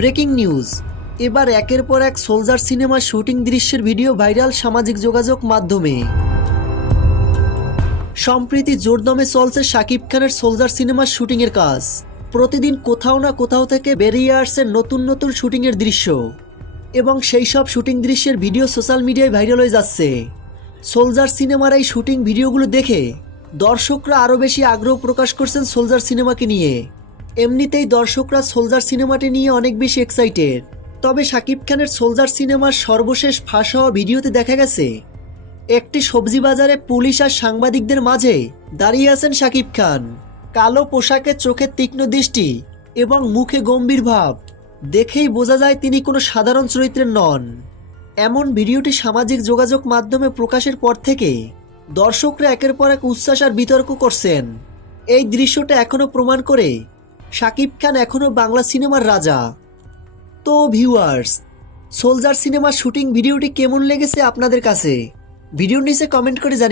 Breaking news. এবার একের পর এক সোলজার সিনেমার শুটিং দৃশ্যের ভিডিও ভাইরাল সামাজিক যোগাযোগ মাধ্যমে। সম্প্রীতি জোরদমে চলছে শাকিব খানের সোলজার সিনেমার শুটিংয়ের কাজ। প্রতিদিন কোথাও না কোথাও থেকে বেরিয়ে আসছে নতুন নতুন শুটিংয়ের দৃশ্য। এবং সেই সব শুটিং দৃশ্যের ভিডিও সোশ্যাল মিডিয়ায় ভাইরাল হয়ে যাচ্ছে। সোলজার সিনেমার এই শুটিং ভিডিওগুলো দেখে দর্শকরা আরও বেশি আগ্রহ প্রকাশ করছেন সোলজার সিনেমাকে নিয়ে। এমনিতেই দর্শকরা সোলজার সিনেমাটি নিয়ে অনেক বেশি এক্সাইটেড তবে শাকিব খানের সোলজার সিনেমার সর্বশেষ ফাঁস হওয়া ভিডিওতে দেখা গেছে, একটি সবজি বাজারে পুলিশ আর সাংবাদিকদের মাঝে দাঁড়িয়ে আছেন শাকিব খান। কালো পোশাকে চোখের তীক্ষ্ণ দৃষ্টি এবং মুখে গম্ভীর ভাব, দেখেই বোঝা যায় তিনি কোনো সাধারণ চরিত্রের নন। এমন ভিডিওটি সামাজিক যোগাযোগ মাধ্যমে প্রকাশের পর থেকে দর্শকরা একের পর এক উচ্ছ্বাস আর বিতর্ক করছেন। এই দৃশ্যটা এখনও প্রমাণ করে শাকিব খান এখনও বাংলা সিনেমার রাজা। তো ভিউয়ার্স, সোলজার সিনেমার শুটিং ভিডিওটি কেমন লেগেছে আপনাদের কাছে? ভিডিওর নিচে কমেন্ট করে জানিয়ে